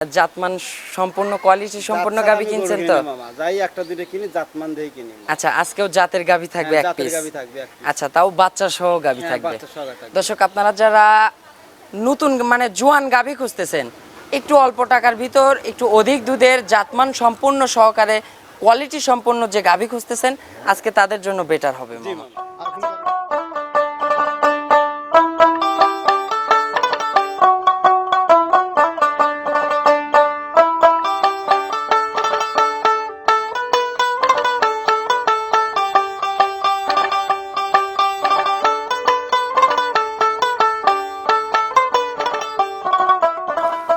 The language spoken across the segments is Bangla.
জাতমান সম্পূর্ণ কোয়ালিটি সম্পূর্ণ গাভী কিনছেন তো? মামা যাই একটা দুটো কিনি জাতমান দেই কিনি। আচ্ছা, আজকেও জাতের গাভী থাকবে এক পিস। আচ্ছা, তাও বাচ্চা সহ গাভী থাকবে। দর্শক, আপনারা যারা নতুন মানে জোয়ান গাভী খুঁজতেছেন, একটু অল্প টাকার ভিতর একটু অধিক দুধের জাতমান সম্পূর্ণ সহকারে কোয়ালিটি সম্পন্ন যে গাভী খুঁজতেছেন, আজকে তাদের জন্য বেটার হবে মামা।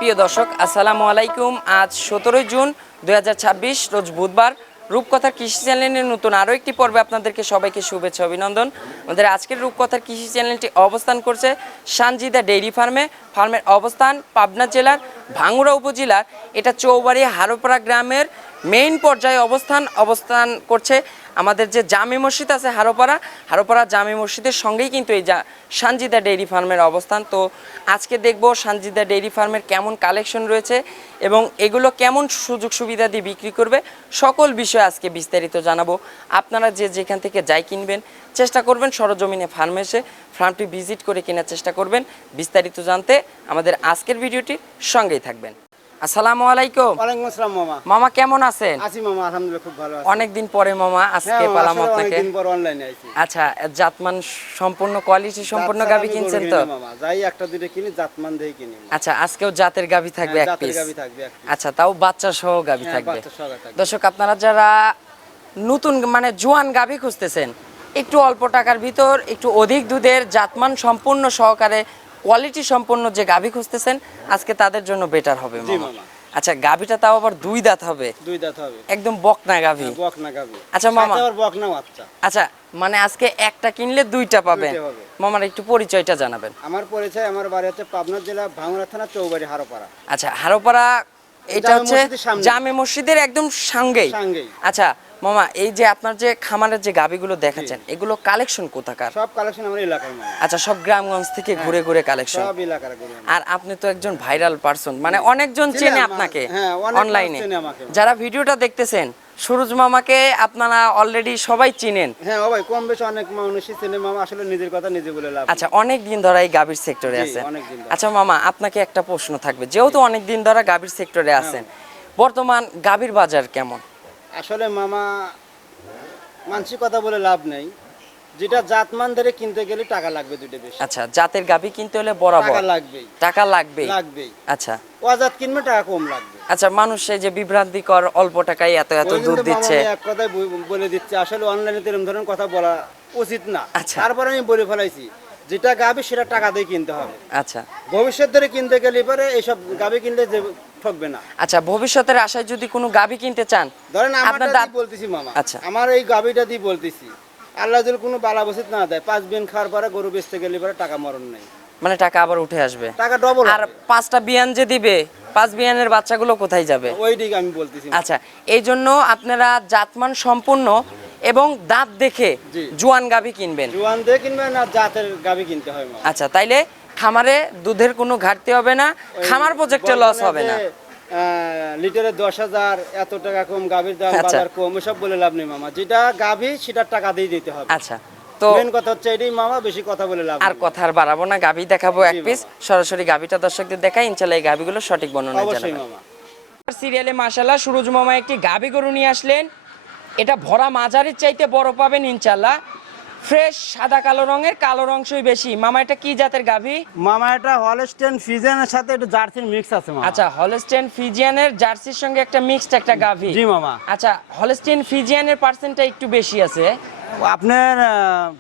প্রিয় দর্শক, আসসালামু আলাইকুম। আজ 17 জুন 2026 রোজ বুধবার। রূপকথার কৃষি চ্যানেলের নতুন আরও একটি পর্বে আপনাদেরকে সবাইকে শুভেচ্ছা অভিনন্দন। আমাদের আজকের রূপকথার কৃষি চ্যানেলটি অবস্থান করছে সানজিদা ডেইরি ফার্মে। ফার্মের অবস্থান পাবনা জেলার ভাঙ্গুড়া উপজেলার এটা চৌবাড়ি হারোপাড়া গ্রামের মেইন পর্যায়ে অবস্থান করছে আমাদের যে জামে মসজিদ আছে হারোপাড়া জামে মসজিদের সঙ্গেই কিন্তু এই সানজিদা ডেইরি ফার্মের অবস্থান। তো আজকে দেখব সানজিদা ডেইরি ফার্মের কেমন কালেকশন রয়েছে এবং এগুলো কেমন সুযোগ সুবিধা দিয়ে বিক্রি করবে, সকল বিষয়ে আজকে বিস্তারিত জানাবো। আপনারা যেখান থেকে যাই কিনবেন চেষ্টা করবেন সরজমিনে ফার্মে এসে ফার্মটি ভিজিট করে কেনার চেষ্টা করবেন। বিস্তারিত জানতে আমাদের আজকের ভিডিওটির সঙ্গেই থাকবেন। আসসালামু আলাইকুম। ওয়ালাইকুম আসসালাম মামা। মামা কেমন আছেন? আছি মামা, আলহামদুলিল্লাহ খুব ভালো আছি। অনেকদিন পরে মামা আজকে পেলাম আপনাকে। অনেকদিন পর অনলাইনে আইছি। আচ্ছা, জাতমান সম্পূর্ণ কোয়ালিটি সম্পূর্ণ গাভী কিনছেন তো? মামা যাই একটা দুটো কিনি জাতমান দেই কিনি। আচ্ছা, আজকেও জাতের গাভী থাকবে এক পিস। আচ্ছা, তাও বাচ্চা সহ গাভী থাকবে। দর্শক, আপনারা যারা নতুন মানে জোয়ান গাভী খুঁজতেছেন, একটু অল্প টাকার ভিতর একটু অধিক দুধের জাতমান সম্পূর্ণ সহকারে কোয়ালিটি সম্পন্ন যে গাভী খুঁজতেছেন, আজকে তাদের জন্য বেটার হবে মামা। আচ্ছা, গাভীটা তাও আবার দুই দাঁত হবে? দুই দাঁত হবে, একদম বকনা গাভী। বকনা গাভী। আচ্ছা মামা, আবার বকনা বাচ্চা। আচ্ছা, মানে আজকে একটা কিনলে দুইটা পাবেন। মামার একটু পরিচয়টা জানাবেন। আমার পরিচয়, আমার বাড়ি হচ্ছে পাবনা জেলা ভাঙ্গুড়া থানা চৌবাড়ি হারোপাড়া। আচ্ছা, হারোপাড়া এটা হচ্ছে জামে মসজিদের একদম সঙ্গেই। আচ্ছা মামা, এই যে আপনার যে খামারের যে গাভীগুলো দেখাচ্ছেন, এগুলো কালেকশন কোথাকার? সব কালেকশন আমার এলাকার। আচ্ছা, সব গ্রামগঞ্জ থেকে ঘুরে ঘুরে কালেকশন। সব এলাকার ঘুরে। আর আপনি তো একজন ভাইরাল পারসন, মানে অনেকজন চেনে আপনাকে অনলাইনে। যারা ভিডিওটা দেখতেছেন, সুরজ মামাকে আপনারা অলরেডি সবাই চিনেন। হ্যাঁ ভাই, কম বেশি অনেক মানুষই চেনে মামা, আসলে নিজের কথা নিজে বলে লাভ। আচ্ছা, অনেক দিন ধরে এই গাভীর সেক্টরে আছেন। আচ্ছা মামা, আপনাকে একটা প্রশ্ন থাকবে, যেহেতু অনেক দিন ধরে গাভীর সেক্টরে আছেন, বর্তমান গাভীর বাজার কেমন? আসলে মামা মানসিক কথা বলে লাভ নেই, যেটা জাতমান ধরে কিনতে গেলে টাকা লাগবে দুটো বেশি। আচ্ছা, জাতের গাভী কিনতে হলে বরাবর টাকা লাগবে। আচ্ছা, অজাত কিনবে টাকা কম লাগবে। আচ্ছা, মানুষ এই যে বিভ্রান্তিকর অল্প টাকায় এত দুধ দিচ্ছে, এক কথাই বলে দিচ্ছে, আসলে অনলাইনে এরকম ধরনের কথা বলা উচিত না। আচ্ছা, তারপর আমি বলে ফেলাইছি, যেটা গাভী সেটা টাকা দিয়ে কিনতে হবে। আচ্ছা, ভবিষ্যৎ ধরে কিনতে গেলে পরে এইসব গাভী কিনলে যে ঠকবে না। আচ্ছা, ভবিষ্যতের আশায় যদি কোনো গাভী কিনতে চান, ধরেন আপনার বলতেছি মামা, আচ্ছা, আমার এই গাভীটা দিয়ে বলতেছি, আল্লাহ যদি কোনো বালা বসিত না দেয়, 5 বিয়ান খাওয়ার পরে গরু বেচতে গেলে পরে টাকা মরণ নেই, মানে টাকা আবার উঠে আসবে, টাকা ডবল। আর 5টা বিয়ান যে দিবে, 5 বিয়ানের বাচ্চাগুলো কোথায় যাবে? ওই দিকে আমি বলতেছি। আচ্ছা, এই জন্য আপনারা জাতমান সম্পূর্ণ এবং দাঁত দেখে জোয়ান গাভী কিনবেন। জোয়ান দেখে কিনবেন না, জাতের গাভী কিনতে হয়। আচ্ছা, তাইলে খামারে দুধের কোনো ঘাটতি হবে না, খামার প্রজেক্টে লস হবে না। লিটারে 10,000 এত টাকা কম, গাভীর দাম বাজার কম, এসব বলে লাভ নেই মামা। যেটা গাভী সেটা টাকা দিয়ে দিতে হবে। আচ্ছা, তো মেন কথা হচ্ছে এটাই মামা, বেশি কথা বলে লাভ। আর কথা আর বাড়াবো না, গাভী দেখাবো এক পিস। সরাসরি গাভীটা দর্শকদের দেখাই, ইনশাআল্লাহ এই গাভীগুলো সঠিক বর্ণনা জানাবো। অবশ্যই মামা। সিরিয়ালে মাশাআল্লাহ সুরজ মামা একটি গাভী গরু নিয়ে আসলেন। এটা ভরা মাঝারির চাইতে বড় পাবেন ইনশাআল্লাহ। ফ্রেশ সাদা কালো রঙের, কালো অংশই বেশি। মামা, এটা কি জাতের গাভী? মামা এটা হলস্টেইন ফ্রিজিয়ানের সাথে একটু জার্সির মিক্স আছে মামা। আচ্ছা, হলস্টেইন ফ্রিজিয়ানের জার্সির সঙ্গে একটা মিক্সড একটা গাভী। জি মামা। আচ্ছা, হলস্টেইন ফ্রিজিয়ানের পার্সেন্টটা একটু বেশি আছে। আপনার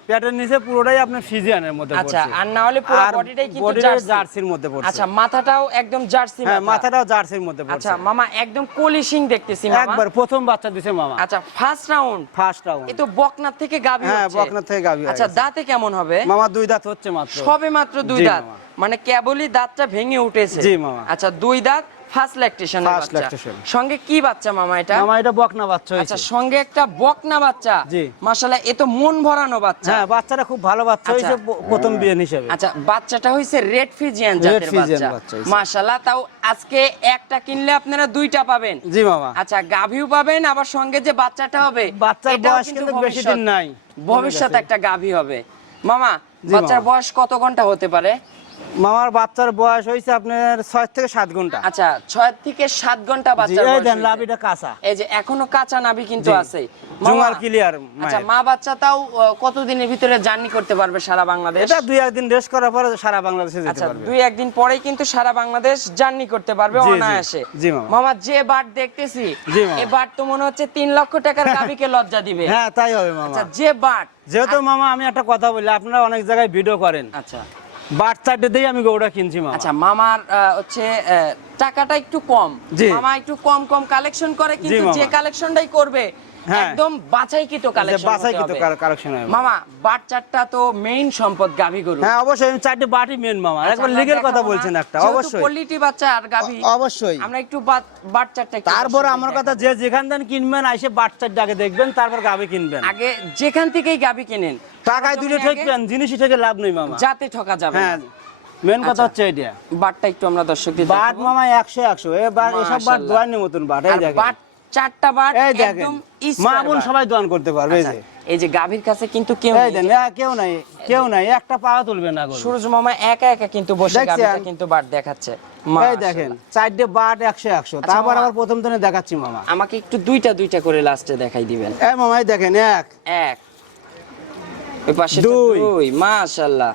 পেটের নিচে পুরোটাই আপনার ফ্রিজিয়ানের মধ্যে পড়ছে। আচ্ছা, আর না হলে পুরো বডিটাই কিন্তু জার্সির মধ্যে পড়ছে। আচ্ছা, মাথাটাও একদম জার্সি। হ্যাঁ, মাথাটাও জার্সির মধ্যে পড়ছে। আচ্ছা মামা, একদম কলিশিং দেখতেছি মামা। একবার প্রথম বাচ্চা দিছে মামা। আচ্ছা, ফার্স্ট রাউন্ড। এই তো বকনার থেকে গাভী হচ্ছে। হ্যাঁ, বকনার থেকে গাভী। আচ্ছা, দাঁতে কেমন হবে মামা? 2 দাঁত হচ্ছে মাত্র। সবে মাত্র 2 দাঁত, মানে কেবলই দাঁতটা ভেঙে উঠেছে। জি মামা। আচ্ছা, 2 দাঁত ফার্স্ট ল্যাকটেশনের First বাচ্চা। lactation। সঙ্গে কি বাচ্চা মামা এটা? মামা এটা বকনা বাচ্চা আচ্ছা, হয়েছে। সঙ্গে একটা বকনা বাচ্চা। জি। মাশাআল্লাহ, এ তো মন ভরানো বাচ্চা। হ্যাঁ, বাচ্চাটা খুব ভালো বাচ্চা আচ্ছা। হয়েছে প্রথম বিয়ে হিসেবে। আচ্ছা, বাচ্চাটা হইছে রেড ফিজিয়ান Red জাতের Fijian বাচ্চা। বাচ্চা হইছে। মাশাআল্লাহ, তাও আজকে একটা কিনলে আপনারা দুইটা পাবেন। জি মামা। আচ্ছা, গাভীও পাবেন, আবার সঙ্গে যে বাচ্চাটা হবে বাচ্চার এটাও বয়স কিন্তু বেশি ভবিষ্যৎ- দিন নাই। ভবিষ্যতে একটা গাভী হবে। মামা, জি বাচ্চার মামা। বয়স কত ঘন্টা হতে পারে? মামার বাচ্চার বয়স হয়েছে আপনার 6 থেকে 7 ঘন্টা। আচ্ছা, 6 থেকে 7 ঘন্টা জি, বাচ্চার এই বয়স দেন হইছে। লাভিটা কাঁচা। এই যে এখনো কাঁচা নাভি কিন্তু জি। আছে। জুমার ক্লিয়ার। আচ্ছা, মা বাচ্চা তাও কতদিনের ভিতরে জার্নি করতে পারবে সারা বাংলাদেশ? এটা 2-1 দিন রেস্ট করার পরে সারা বাংলাদেশে যেতে আচ্ছা, পারবে। 2-1 দিন পরেই কিন্তু সারা বাংলাদেশ জার্নি করতে পারবে জি, জি। অনায়াসে। জি মামা। মামা, যে বাট দেখতেছি জি মামা। এই বাট তো মনে হচ্ছে 3 লক্ষ টাকার গাভীকে লজ্জা দিবে। হ্যাঁ, তাই হবে মামা। আচ্ছা, যে বাট যেহেতু মামা আমি একটা কথা বলি, আপনারা অনেক জায়গায় ভিডিও করেন, আচ্ছা বাচ্চাটা দিয়ে আমি গরুটা কিনছি মামা। আচ্ছা, মামার হচ্ছে টাকাটা একটু কম। জি। মামা একটু কম কম কালেকশন করে, কিন্তু মামা। যে কালেকশনটাই করবে হ্যাঁ। একদম বাছাইকৃত কালেকশন বাসায় কিন্তু হবে। কালেকশন হবে। মামা, বাচ্চাটা তো মেইন সম্পদ গাভী গরু। হ্যাঁ, অবশ্যই আমি 4টি বাটি মেন মামা। আচ্ছা, একবার আমরা লিগের কথা দেখাবো না। বলছেন একটা, যেহেতু অবশ্যই। কোয়ালিটি বাচ্চা আর গাভী, অবশ্যই। আমরা একটু বাচ্চাটা একটু তারপর দর্শকদের আমার দেখাবো। কথা, যে যেখান থেকে কিনবেন আইসে বাচ্চাটা আগে দেখবেন, তারপর গাবে কিনবেন। আগে যেখান থেকেই গাভী কিনেন, টাকায় দুটো ঠকবেন, জিনিসই থেকে লাভ নেই মামা। যাতে ঠকা যাবে হ্যাঁ, না। মেন কথা আচ্ছা। হচ্ছে এটা। বাটটা একটু আমরা দর্শকদের বাট দেখাবো। মামা 100 এসব বাট মাশাআল্লাহ। দোয়ানের মতন বাট। এই আর দেখেন, বাট, 4টা বাট এই দেখেন, একদম মা বোন সবাই দোয়ান করতে পারবে। এই যে, এই যে গাভীর কাছে কিন্তু কেউ এই নেই। দেন, কেউ নাই, একটা পা তুলবে না গরু। সূরজ মামা একা একা কিন্তু বসে দেখছেন? গাভীটা কিন্তু বাট দেখাচ্ছে। এই দেখেন, 4টে বাট 100 তারপর মামা। আবার প্রথম দিনে দেখাচ্ছি মামা। আমাকে একটু দুইটা করে লাস্টে দেখাই দিবেন। এই মামা, এই দেখেন, 1 এক, ওই পাশে দুই। 2, মাশাআল্লাহ,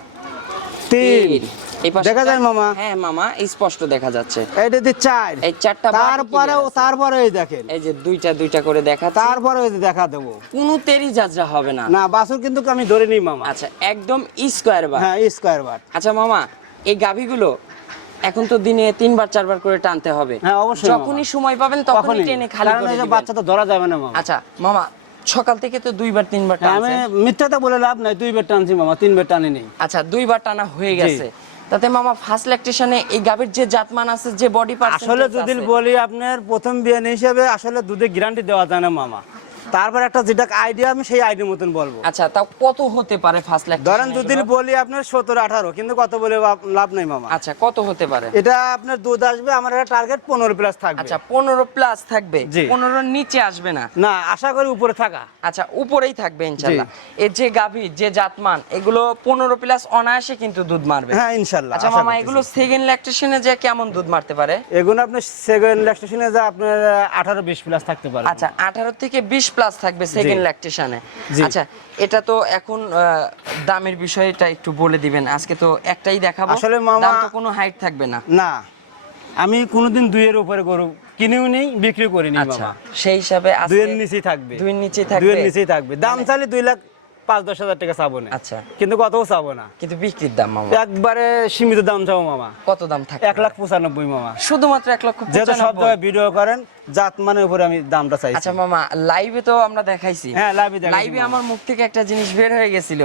3 এই পাশে দেখা যায় মামা। হ্যাঁ মামা, স্পষ্ট দেখা যাচ্ছে। এইটা দিয়ে 4, এই 4টা বাট তারপরে এই দেখেন, এই যে দুইটা করে দেখাচ্ছে। তারপরে ওই যে দেখা দেবো। কোনো তেরি ঝাঁঝরা হবে না। না, বাছুর কিন্তু আমি ধরে নিই মামা। আচ্ছা, একদম স্কয়ার বাট। হ্যাঁ, স্কয়ার বাট। আচ্ছা মামা, এই গাভীগুলো এখন তো দিনে 3-4 করে টানতে হবে। হ্যাঁ, অবশ্যই যখনই সময় পাবেন তখনই টেনে খালি কারণ করে এই যে দিবেন। বাচ্চা তো ধরা যাবে না মামা। আচ্ছা মামা, সকাল থেকে তো 2-3 বার হ্যাঁ, আমি টানছেন। মিথ্যাটা বলে লাভ নাই, 2 বার টানছি মামা, 3 বার টানি নেই। আচ্ছা, 2 বার টানা হয়ে গেছে। তাতে মামা ফার্স্ট ল্যাকটেশনে এই গাভীর যে জাতমান আছে, যে বডি পার্সেন্টেজ আসলে যদি বলি আপনার প্রথম বিয়ে হিসেবে আসলে দুধে গ্যারান্টি দেওয়া যায় না মামা। তারপর একটা যেটা আইডিয়া, আমি সেই আইডিয়ার মতন বলবো। আচ্ছা, তাও কত হতে পারে ফার্স্ট ল্যাকটেশন? ধরেন যদি বলি আপনার 17-18, কিন্তু কত বলে লাভ নেই মামা। আচ্ছা, কত হতে পারে? এটা আপনার দুধ আসবে, আমার একটা টার্গেট 15 প্লাস থাকবে। আচ্ছা, 15 প্লাস থাকবে, জি। 15 নিচে আসবে না। না, আশা করি উপরে থাকা। আচ্ছা, উপরেই থাকবে ইনশাআল্লাহ। এই যে গাভী, যে জাতমান, এগুলো 15 প্লাস অনায়াসে কিন্তু দুধ মারবে। হ্যাঁ, ইনশাআল্লাহ। আচ্ছা মামা, এগুলো সেকেন্ড ল্যাকটেশনে যে কেমন দুধ মারতে পারে? এগুলো আপনার সেকেন্ড ল্যাকটেশনে যা আপনার 18-20 প্লাস থাকতে পারে। আচ্ছা, 18 থেকে 20 প্লাস থাকবে সেকেন্ড ল্যাকটেশনে। জি। আচ্ছা, এটা তো এখন দামের বিষয়টা একটু বলে দিবেন। আজকে তো একটাই দেখাবো, আসলে মামা- দাম তো কোনো হাইট থাকবে না। না, আমি কোনোদিন 2-এর উপরে গরু কিনেও নেই, বিক্রি করিনি আচ্ছা, মামা। সেই হিসাবে 2-এর নিচেই থাকবে। 2 এর নিচেই থাকবে। 2-এর নিচেই থাকবে। দাম চাইলে 2,05,10 হাজার টাকা চাবো না। আচ্ছা, কিন্তু কতও চাবো না, কিন্তু বিক্রির দাম মামা একবারে সীমিত দাম চাবো মামা। কত দাম থাকে? 1,95,000 মামা। শুধুমাত্র 1,95,000। যেহেতু সব জায়গায় ভিডিও করেন, জাত মানের উপরে আমি দামটা চাইছি। আচ্ছা মামা, লাইভে তো আমরা দেখাইছি। হ্যাঁ, লাইভে দেখাইছি লাইভে মামা। আমার মুখ থেকে একটা জিনিস বের হয়ে গেছিল,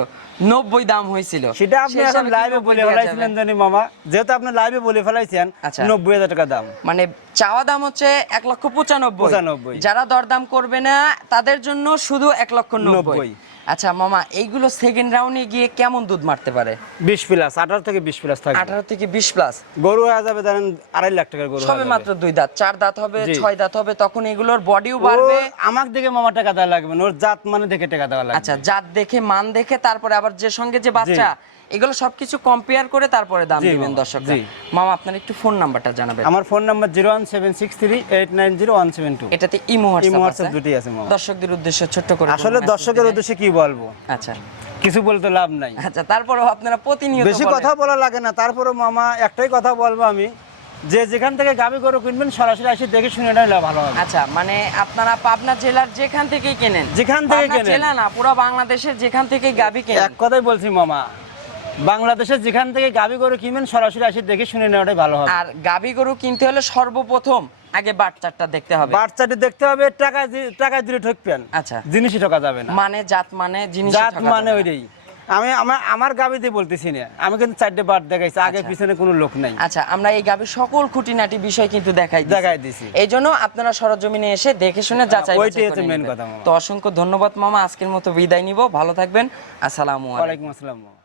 90 দাম হয়েছিল। সেটা আপনি সেই এখন হিসাবে কি লাইভে 90 বলে দেয়া ফেলাইছিলেন যাবে? জানি মামা, যেহেতু আপনি লাইভে বলে ফেলাইছেন, আচ্ছা। 90,000 টাকা দাম। মানে চাওয়া দাম হচ্ছে 1,95,000। 95,000 যারা দরদাম করবে না তাদের জন্য শুধু 1,90,000। 90,000 আচ্ছা মামা, এইগুলো সেকেন্ড রাউন্ডে গিয়ে কেমন দুধ মারতে পারে? 20 প্লাস, 18 থেকে 20 প্লাস থাকবে। 18 থেকে 20 প্লাস। গরু হয়ে যাবে ধরেন 2.5 লাখ টাকার গরু হয়ে সবে যাবে। মাত্র 2 দাঁত, 4 দাঁত হবে, জি। 6 দাঁত হবে, তখন এগুলোর বডিও বাড়বে। আমার দিকে মামা টাকা দেওয়া লাগবে না, ওর জাত মানে দেখে টাকা দেওয়া লাগবে। আচ্ছা, জাত দেখে, মান দেখে, তারপরে আবার যে সঙ্গে যে বাচ্চা, এগুলো সবকিছু কম্পেয়ার করে তারপরে দাম জি দিবেন মামা, দর্শকরা। জি। মামা, আপনার একটু ফোন নাম্বারটা জানাবেন। আমার ফোন নাম্বার 01763890172। এটাতে ইমো ইমো হোয়াটসঅ্যাপ হোয়াটসঅ্যাপ আছে। দুটি আছে মামা। দর্শকদের উদ্দেশ্যে ছোট্ট করে আসলে কোনো দর্শকের message উদ্দেশ্যে কি বলবো, দিবেন? আচ্ছা কিছু বলতে লাভ নাই। আচ্ছা, তারপরেও আপনারা প্রতিনিয়ত বেশি বলেন। কথা বলা লাগে না, তারপরে মামা একটাই কথা বলবো আমি, যে যেখান থেকে গাভী গরু কিনবেন সরাসরি এসে দেখে শুনে নিলে ভালো হবে। আচ্ছা, মানে আপনারা পাবনা জেলার যেখান থেকেই কেনেন, যেখান থেকে পাবনা কেনেন। জেলা না, পুরো বাংলাদেশের যেখান থেকে গাভী এক কেনেন। কথাই বলছি মামা, বাংলাদেশের যেখান থেকে গাভী গরু কিনবেন সরাসরি এসে দেখে শুনে নেওয়াটাই ভালো হবে। আর গাভী গরু কিনতে হলে সর্বপ্রথম আগে বাচ্চাটা দেখতে হবে। বাচ্চাটি দেখতে হবে, টাকা দিলে ঠকবেন, আচ্ছা, জিনিসই ঠকা যাবে না। মানে জাত, মানে জিনিস জাত মানে ওইটাই। আমার গাবিতে বলতেছি না, আমি কিন্তু 4টে বার দেখাইছি, আগে পিছনে কোনো লোক নাই। আচ্ছা, আমরা এই গাভীর সকল খুঁটিনাটি বিষয় কিন্তু দেখাই দিছি। এই জন্য আপনারা সরজমিনে এসে দেখে শুনে যাচাই ওইটাই বাছাই হচ্ছে করে মেন নেবেন। কথা মামা। তো অসংখ্য ধন্যবাদ মামা, আজকের মতো বিদায় নিব, ভালো থাকবেন, আসসালামু আলাইকুম। ওয়ালাইকুম আসসালাম মামা।